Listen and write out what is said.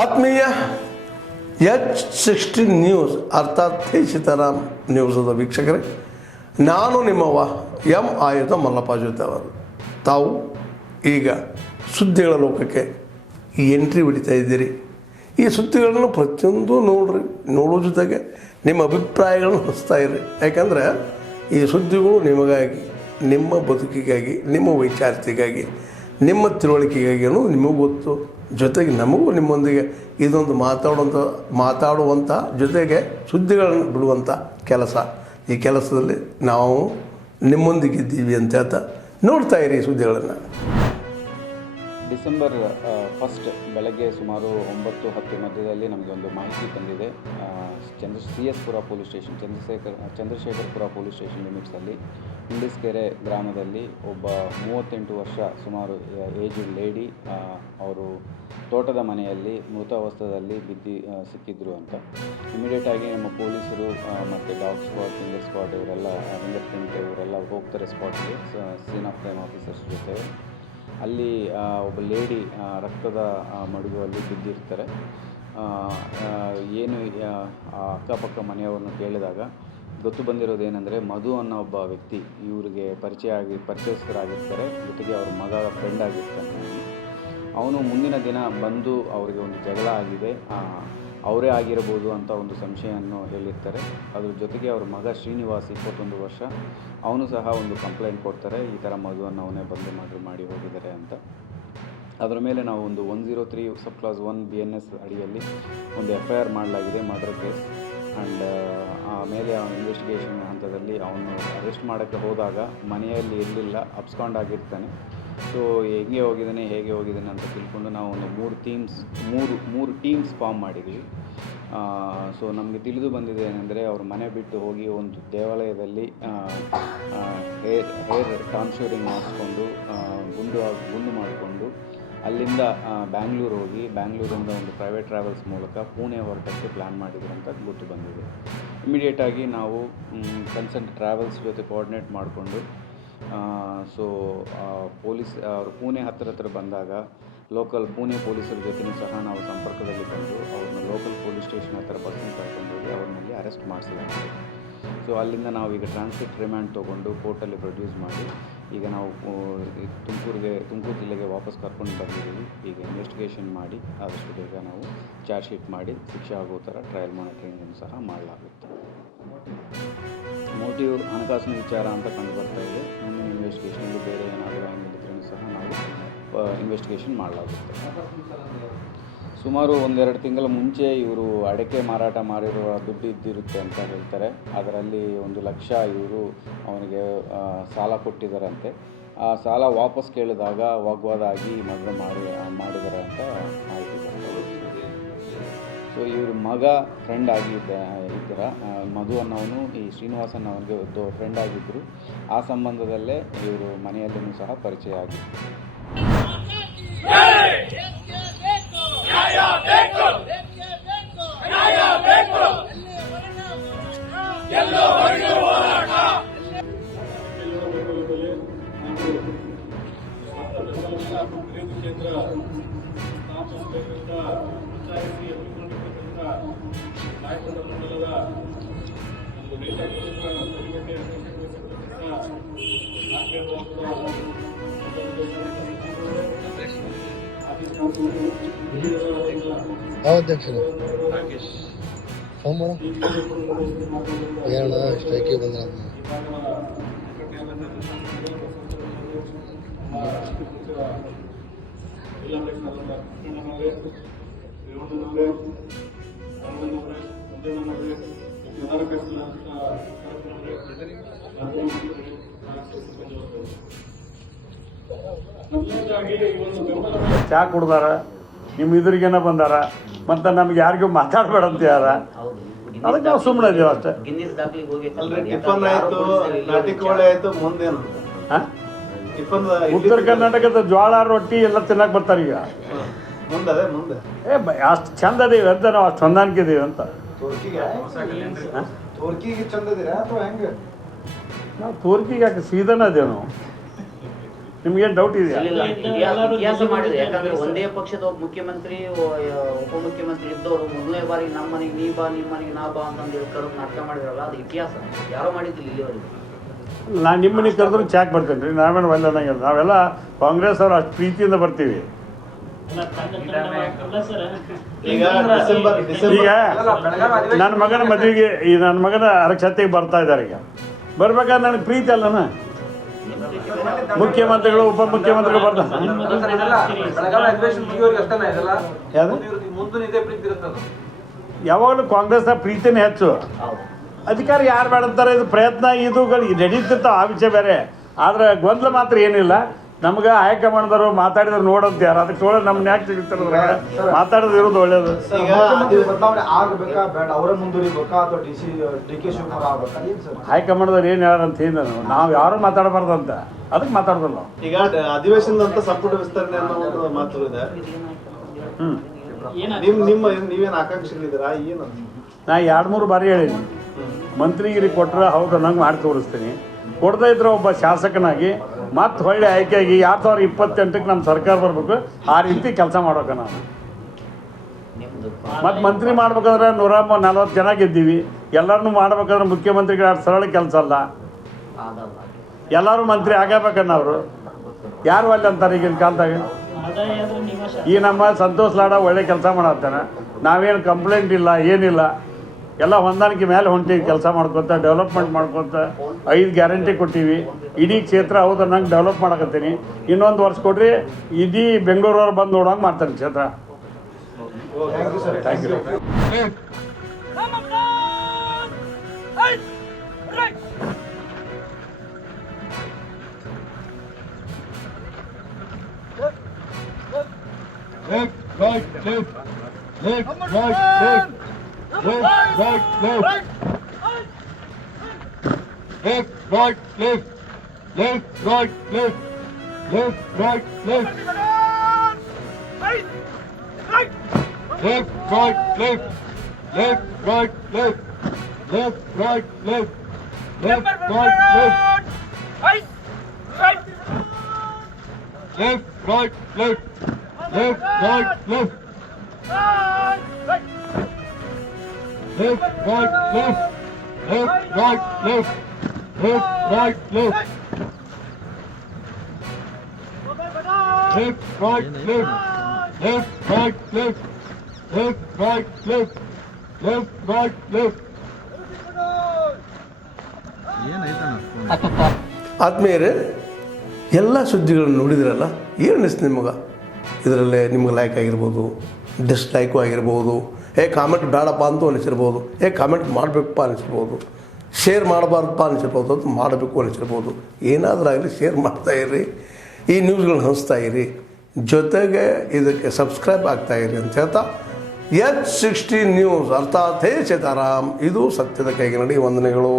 ಆತ್ಮೀಯ H16 news ಅರ್ಥಾತ್ ಸೀತಾರಾಮ್ ನ್ಯೂಸದ ವೀಕ್ಷಕರೇ, ನಾನು ನಿಮ್ಮವ ಆಯುಧ ಮಲ್ಲಪ್ಪ ಜೊತೆ ಅವರು. ತಾವು ಈಗ ಸುದ್ದಿಗಳ ಲೋಕಕ್ಕೆ ಎಂಟ್ರಿ ಹೊಡಿತಾ ಇದ್ದೀರಿ. ಈ ಸುದ್ದಿಗಳನ್ನು ಪ್ರತಿಯೊಂದು ನೋಡೋ ಜೊತೆಗೆ ನಿಮ್ಮ ಅಭಿಪ್ರಾಯಗಳನ್ನು ಹಂಚ್ತಾ ಇರಿ. ಯಾಕಂದರೆ ಈ ಸುದ್ದಿಗಳು ನಿಮಗಾಗಿ, ನಿಮ್ಮ ಬದುಕಿಗಾಗಿ, ನಿಮ್ಮ ವೈಚಾರಿಕೆಗಾಗಿ, ನಿಮ್ಮ ತಿಳುವಳಿಕೆಗಾಗಿಯೂ ನಿಮಗೂ ಗೊತ್ತು. ಜೊತೆಗೆ ನಮಗೂ ನಿಮ್ಮೊಂದಿಗೆ ಇದೊಂದು ಮಾತಾಡುವಂಥ ಜೊತೆಗೆ ಸುದ್ದಿಗಳನ್ನು ಬಿಡುವಂಥ ಕೆಲಸ. ಈ ಕೆಲಸದಲ್ಲಿ ನಾವು ನಿಮ್ಮೊಂದಿಗಿದ್ದೀವಿ ಅಂತ ಹೇಳ್ತಾ ನೋಡ್ತಾ ಇರಿ ಸುದ್ದಿಗಳನ್ನು. ಡಿಸೆಂಬರ್ 1 ಬೆಳಗ್ಗೆ ಸುಮಾರು 9-10 ಮಧ್ಯದಲ್ಲಿ ನಮಗೆ ಒಂದು ಮಾಹಿತಿ ಬಂದಿದೆ. CS ಪುರ police station, Chandrashekharapura police station ಲಿಮಿಟ್ಸಲ್ಲಿ ಇಂಡಿಸ್ಕೆರೆ ಗ್ರಾಮದಲ್ಲಿ ಒಬ್ಬ 38 ವರ್ಷ ಸುಮಾರು ಏಜ್ ಲೇಡಿ, ಅವರು ತೋಟದ ಮನೆಯಲ್ಲಿ ಮೃತಾವಸ್ಥೆಯಲ್ಲಿ ಸಿಕ್ಕಿದ್ರು ಅಂತ. ಇಮಿಡಿಯೇಟಾಗಿ ನಮ್ಮ ಪೊಲೀಸರು ಮತ್ತು ಡಾಗ್ ಸ್ಕ್ವಾಡ್, ಫಿಂಗರ್ ಸ್ಕ್ವಾಡ್ ಇವರೆಲ್ಲ, ಫಿಂಗರ್ ಪ್ರಿಂಟ್ ಇವರೆಲ್ಲ ಹೋಗ್ತಾರೆ ಸ್ಪಾಟ್ಗೆ, ಸೀನ್ ಆಫ್ ಕ್ರೈಮ್ ಆಫೀಸರ್ಸ್ ಜೊತೆ. ಅಲ್ಲಿ ಒಬ್ಬ ಲೇಡಿ ರಕ್ತದ ಮಡುಗುವಲ್ಲಿ ಬಿದ್ದಿರ್ತಾರೆ. ಏನು ಅಕ್ಕಪಕ್ಕ ಮನೆಯವ್ರನ್ನ ಕೇಳಿದಾಗ ಗೊತ್ತು ಬಂದಿರೋದೇನೆಂದರೆ, ಮಧು ಅನ್ನೋ ಒಬ್ಬ ವ್ಯಕ್ತಿ ಇವರಿಗೆ ಪರಿಚಯಸ್ಥರಾಗಿರ್ತಾರೆ. ಜೊತೆಗೆ ಅವ್ರ ಮಗ ಫ್ರೆಂಡ್ ಆಗಿರ್ತಾನೆ. ಅವನು ಮುಂದಿನ ದಿನ ಬಂದು ಅವರಿಗೆ ಒಂದು ಜಗಳ ಆಗಿದೆ, ಅವರೇ ಆಗಿರಬಹುದು ಅಂತ ಒಂದು ಸಂಶಯವನ್ನು ಹೇಳಿರ್ತಾರೆ. ಅದ್ರ ಜೊತೆಗೆ ಅವ್ರ ಮಗ ಶ್ರೀನಿವಾಸ್ 21 ವರ್ಷ, ಅವನು ಸಹ ಒಂದು ಕಂಪ್ಲೇಂಟ್ ಕೊಡ್ತಾರೆ, ಈ ಥರ ಮಗುವನ್ನು ಅವನೇ ಬಂದು ಮಾಡಿ ಹೋಗಿದ್ದಾರೆ ಅಂತ. ಅದರ ಮೇಲೆ ನಾವು ಒಂದು 103 ಸಬ್ ಕ್ಲಾಸ್ 1 BNS ಅಡಿಯಲ್ಲಿ ಒಂದು FIR ಮಾಡಲಾಗಿದೆ, ಮರ್ಡರ್ ಕೇಸ್. ಆ್ಯಂಡ್ ಆಮೇಲೆ ಇನ್ವೆಸ್ಟಿಗೇಷನ್ ಹಂತದಲ್ಲಿ ಅವನು ಅರೆಸ್ಟ್ ಮಾಡೋಕ್ಕೆ ಹೋದಾಗ ಮನೆಯಲ್ಲಿ ಇರಲಿಲ್ಲ, ಅಬ್ಸ್ಕಾಂಡ್ ಆಗಿರ್ತಾನೆ. ಸೊ ಹೇಗೆ ಹೋಗಿದ್ದಾನೆ ಅಂತ ತಿಳ್ಕೊಂಡು ನಾವು ಒಂದು 3 ಟೀಮ್ಸ್ ಫಾರ್ಮ್ ಮಾಡಿದ್ದೀವಿ. ಸೊ ನಮಗೆ ತಿಳಿದು ಬಂದಿದೆ ಏನೆಂದರೆ, ಅವ್ರ ಮನೆ ಬಿಟ್ಟು ಹೋಗಿ ಒಂದು ದೇವಾಲಯದಲ್ಲಿ ಹೇರ್ ಟಾನ್ಶೂರಿಂಗ್ ಮಾಡಿಸ್ಕೊಂಡು ಗುಂಡು ಮಾಡಿಕೊಂಡು ಅಲ್ಲಿಂದ ಬ್ಯಾಂಗ್ಳೂರು ಹೋಗಿ, ಬ್ಯಾಂಗ್ಳೂರಿಂದ ಒಂದು ಪ್ರೈವೇಟ್ ಟ್ರಾವೆಲ್ಸ್ ಮೂಲಕ ಪುಣೆ ಹೊರಟಕ್ಕೆ ಪ್ಲ್ಯಾನ್ ಮಾಡಿದ್ರು ಅಂತ ಗೊತ್ತು ಬಂದಿದೆ. ಇಮಿಡಿಯೇಟಾಗಿ ನಾವು ಕನ್ಸರ್ನ್ ಟ್ರಾವೆಲ್ಸ್ ಜೊತೆ ಕೋಆರ್ಡಿನೇಟ್ ಮಾಡಿಕೊಂಡು ಸೊ ಪೊಲೀಸ್ ಅವರು ಪುಣೆ ಹತ್ತಿರ ಬಂದಾಗ ಲೋಕಲ್ ಪುಣೆ ಪೊಲೀಸರ ಜೊತೆಯೂ ಸಹ ನಾವು ಸಂಪರ್ಕದಲ್ಲಿ ಬಂದು ಅವ್ರನ್ನ ಲೋಕಲ್ ಪೊಲೀಸ್ ಸ್ಟೇಷನ್ ಹತ್ತಿರ ಬಸ್ಸಿಗೆ ಕರ್ಕೊಂಡು ಹೋಗಿ ಅವ್ರನ್ನಲ್ಲಿ ಅರೆಸ್ಟ್ ಮಾಡಿಸಲಾಗಿದೆ. ಸೊ ಅಲ್ಲಿಂದ ನಾವು ಈಗ ಟ್ರಾನ್ಸಿಟ್ ರಿಮ್ಯಾಂಡ್ ತೊಗೊಂಡು ಕೋರ್ಟಲ್ಲಿ ಪ್ರೊಡ್ಯೂಸ್ ಮಾಡಿ ಈಗ ನಾವು ತುಮಕೂರು ಜಿಲ್ಲೆಗೆ ವಾಪಸ್ ಕರ್ಕೊಂಡು ಬಂದಿದ್ದೀವಿ. ಈಗ ಇನ್ವೆಸ್ಟಿಗೇಷನ್ ಮಾಡಿ ಆದಷ್ಟು ಬೇಗ ನಾವು ಚಾರ್ಜ್ ಶೀಟ್ ಮಾಡಿ ಶಿಕ್ಷೆ ಆಗೋ ಥರ ಟ್ರಯಲ್ ಮಾನಿಟರಿಂಗನ್ನು ಸಹ ಮಾಡಲಾಗುತ್ತೆ. ಮೋಟಿವ್ ಹಣಕಾಸಿನ ವಿಚಾರ ಅಂತ ಕಂಡು ಬರ್ತಾ ಇದೆ. ಮುಂದಿನ ಇನ್ವೆಸ್ಟಿಗೇಷನಲ್ಲಿ ಬೇರೆ ಏನಾದರೂ ಹಂಗಿದ್ರೂ ಸಹ ನಾವು ಇನ್ವೆಸ್ಟಿಗೇಷನ್ ಮಾಡಲಾಗುತ್ತೆ. ಸುಮಾರು 1-2 ತಿಂಗಳ ಮುಂಚೆ ಇವರು ಅಡಿಕೆ ಮಾರಾಟ ಮಾಡಿರುವ ದುಡ್ಡು ಇದ್ದಿರುತ್ತೆ ಅಂತ ಹೇಳ್ತಾರೆ. ಅದರಲ್ಲಿ 1 ಲಕ್ಷ ಇವರು ಅವನಿಗೆ ಸಾಲ ಕೊಟ್ಟಿದ್ದಾರಂತೆ. ಆ ಸಾಲ ವಾಪಸ್ ಕೇಳಿದಾಗ ವಾಗ್ವಾದ ಆಗಿ ಮದುವೆ ಮಾಡಿದ್ದಾರೆ ಅಂತ ಮಾಹಿತಿ ಬರ್ತದೆ. ಸೊ ಇವ್ರ ಮಗ ಫ್ರೆಂಡ್ ಇದ್ದರ ಮಧು ಅನ್ನೋನು ಈ ಶ್ರೀನಿವಾಸ್ ಅನ್ನೋನಿಗೆ ಫ್ರೆಂಡ್ ಆಗಿದ್ದರು. ಆ ಸಂಬಂಧದಲ್ಲೇ ಇವರು ಮನೆಯಲ್ಲೂ ಸಹ ಪರಿಚಯ ಆಗಿತ್ತು. ಅಧ್ಯಕ್ಷರು ಸೋಮವಾರ ಏನಣ್ಣ ಸ್ಟ್ರೈಕಿಗೆ ಬಂದ ಚಾ ಕುಡ್ದಾರ, ನಿಮ್ಮ ಇದ್ರಿಗೇನ ಬಂದಾರ, ಮತ್ತು ನಮ್ಗೆ ಯಾರಿಗೂ ಮಾತಾಡಬೇಡ ಅಂತ ಯಾರ, ಅದಕ್ಕೆ ನಾವು ಸುಮ್ಮನೆ ಇದ್ದೀವಿ ಅಷ್ಟೇ. ಉತ್ತರ ಕರ್ನಾಟಕದ ಜೋಳ ರೊಟ್ಟಿ ಎಲ್ಲ ತಿನ್ನಕ್ಕೆ ಬರ್ತಾರೆ ಈಗ. ಅಷ್ಟು ಚಂದ ಅದೀವಿ ಅಂತ ನಾವು ಅಷ್ಟು ಹೊಂದಾಣಿಕೆ ಇದೀವಿ ಅಂತ. ನಾವು ತೋರ್ಕಿಗೆ ಯಾಕೆ ಸೀದನ ಅದೇವು ನಾವು. ನಿಮ್ಗೇನು ಡೌಟ್ ಇದೆಯಾ? ಇಲ್ಲ, ಇತಿಹಾಸ ಮಾಡಿದೆ. ಯಾಕಂದ್ರೆ ಒಂದೇ ಪಕ್ಷದ ಒಬ್ಬ ಮುಖ್ಯಮಂತ್ರಿ ಉಪಮುಖ್ಯಮಂತ್ರಿ ಇದ್ದವರು ಮೊದಲನೇ ಬಾರಿ ನಮ್ಮ ಮನೆಗೆ ನೀ ಬಾ, ನಿಮ್ಮ ಮನೆಗೆ ನಾ ಬಾ ಅಂತಂದು ಕರೆದು ನಾಟಕ ಮಾಡಿದ್ರಲ್ಲ, ಅದು ಇತಿಹಾಸ. ಯಾರೋ ಮಾಡಿದ್ದಿಲ್ಲ ಇಲ್ಲಿವರೆಗೆ. ನಾನು ನಿಮ್ಮ ಮನೆಗೆ ಕರೆದ್ರು ಚಾಕ್ ಬರ್ತೇನೆ ರೀ, ನಾವೇನು ಒಳ್ಳೆ ಅನ್ನಂಗಿಲ್ಲ. ನಾವೆಲ್ಲ ಕಾಂಗ್ರೆಸ್ ಅವ್ರು ಅಷ್ಟು ಪ್ರೀತಿಯಿಂದ ಬರ್ತೀವಿ. ಈಗ ನನ್ನ ಮಗನ ಮದುವೆಗೆ ನನ್ನ ಮಗನ ಅರಕ್ಷತೆಗೆ ಬರ್ತಾ ಇದ್ದಾರೆ. ಈಗ ಬರ್ಬೇಕಾದ್ರೆ ನನಗೆ ಪ್ರೀತಿ ಅಲ್ಲನ, ಮುಖ್ಯಮಂತ್ರಿಗಳು ಉಪಮುಖ್ಯಮಂತ್ರಿಗಳು ಬರ್ತಾರೆ. ಯಾವಾಗಲೂ ಕಾಂಗ್ರೆಸ್ನ ಪ್ರೀತಿನೇ ಹೆಚ್ಚು. ಅಧಿಕಾರ ಯಾರು ಬೇಡಂತಾರೆ, ಇದು ಪ್ರಯತ್ನ ಇದುಗಳು ನಡೀತಿರ್ತಾವೆ, ಆ ವಿಷಯ ಬೇರೆ. ಆದರೆ ಗೊಂದಲ ಮಾತ್ರ ಏನಿಲ್ಲ. ನಮ್ಗೆ ಹೈಕಮಾಂಡ್ದವರು ಮಾತಾಡಿದ್ರೆ ನೋಡಂತ ಯಾರು, ಅದಕ್ಕೆ ನೋಡೋದು ನಮ್ಮನ್ನ ಯಾಕೆ ಸಿಗುತ್ತಾರೆ, ಮಾತಾಡೋದು ಇರೋದು ಒಳ್ಳೇದು. ಹೈಕಮಾಂಡ್ದವ್ರು ಏನು ಹೇಳಾರಂತ ಏನು, ನಾವು ಯಾರು ಮಾತಾಡಬಾರ್ದಂತ, ಅದಕ್ಕೆ ಮಾತಾಡೋದಲ್ಲ. ಈಗ ಅಧಿವೇಶನದಂತ ಸಂಪುಟ ವಿಸ್ತರಣೆ ಅನ್ನೋ ಒಂದು ಮಾತು ಇದೆ. ನೀವೇನು ಆಕಾಂಕ್ಷಿಗಳಿದ್ದೀರಾ? ಏನು ನಾ 2-3 ಬಾರಿ ಹೇಳಿನಿ, ಮಂತ್ರಿಗಿರಿ ಕೊಟ್ಟರೆ ಹೌದು ನಂಗೆ ಮಾಡಿ ತೋರಿಸ್ತೀನಿ. ಕೊಡದೇ ಇದ್ರೆ ಒಬ್ಬ ಶಾಸಕನಾಗಿ ಮತ್ತೆ ಹೊಳ್ಳಿ ಆಯ್ಕೆಯಾಗಿ 2028ಕ್ಕೆ ನಮ್ಮ ಸರ್ಕಾರ ಬರಬೇಕು, ಆ ರೀತಿ ಕೆಲಸ ಮಾಡೋಕೆ ನಾವು. ಮತ್ತು ಮಂತ್ರಿ ಮಾಡ್ಬೇಕಂದ್ರೆ 140 ಜನ ಗೆದ್ದೀವಿ. ಎಲ್ಲರನ್ನೂ ಮಾಡ್ಬೇಕಂದ್ರೆ ಮುಖ್ಯಮಂತ್ರಿಗಳು ಅಷ್ಟು ಸರಳ ಕೆಲಸ ಅಲ್ಲ. ಎಲ್ಲರೂ ಮಂತ್ರಿ ಆಗಬೇಕನ್ನೋರು ಯಾರು ಅಲ್ಲಿ ಅಂತಾರೆ ಈಗಿನ ಕಾಲದಾಗ. ಈ ನಮ್ಮ ಸಂತೋಷ್ ಲಾಡ ಒಳ್ಳೆ ಕೆಲಸ ಮಾಡತ್ತಾನೆ. ನಾವೇನು ಕಂಪ್ಲೇಂಟ್ ಇಲ್ಲ, ಏನಿಲ್ಲ, ಎಲ್ಲ ಹೊಂದಾಣಿಕೆ ಮೇಲೆ ಹೊಂಟೀವಿ. ಕೆಲಸ ಮಾಡ್ಕೊತ ಡೆವಲಪ್ಮೆಂಟ್ ಮಾಡ್ಕೊತ 5 ಗ್ಯಾರಂಟಿ ಕೊಟ್ಟಿವಿ. ಇಡೀ ಕ್ಷೇತ್ರ ಹೌದು ನಂಗೆ ಡೆವಲಪ್ ಮಾಡಕತ್ತೀನಿ. ಇನ್ನೊಂದು ವರ್ಷ ಕೊಡ್ರಿ, ಇಡೀ ಬೆಂಗಳೂರವ್ರು ಬಂದು ನೋಡೋಂಗೆ ಮಾಡ್ತಾನೆ ಕ್ಷೇತ್ರ. Thank you. ಆತ್ಮೀಯರೇ, ಎಲ್ಲ ಸುದ್ದಿಗಳನ್ನು ನೋಡಿದ್ರಲ್ಲ, ಏನು ಅನಿಸ್ತು ನಿಮಗೆ? ಇದರಲ್ಲೇ ನಿಮ್ಗೆ ಲೈಕ್ ಆಗಿರ್ಬೋದು, ಡಿಸ್ಲೈಕು ಆಗಿರ್ಬೋದು, ಕಾಮೆಂಟ್ ಬೇಡಪ್ಪ ಅಂತೂ ಅನಿಸಿರ್ಬೋದು, ಕಾಮೆಂಟ್ ಮಾಡಬೇಕಪ್ಪ ಅನಿಸಿರ್ಬೋದು, ಶೇರ್ ಮಾಡಬಾರ್ದಪ್ಪ ಅನಿಸಿರ್ಬೋದು, ಅದು ಮಾಡಬೇಕು ಅನಿಸಿರ್ಬೋದು. ಏನಾದರೂ ಆಗಲಿ ಶೇರ್ ಮಾಡ್ತಾಯಿರಿ, ಈ ನ್ಯೂಸ್ಗಳನ್ನ ಹಂಚ್ತಾಯಿರಿ, ಜೊತೆಗೆ ಇದಕ್ಕೆ ಸಬ್ಸ್ಕ್ರೈಬ್ ಆಗ್ತಾಯಿರಿ ಅಂತ ಹೇಳ್ತಾ H16 ನ್ಯೂಸ್ ಅರ್ಥಾತ್ ಹೇ ಸೀತಾರಾಮ್, ಇದು ಸತ್ಯದ ಕೈಗೆ ನಡಿ. ವಂದನೆಗಳು.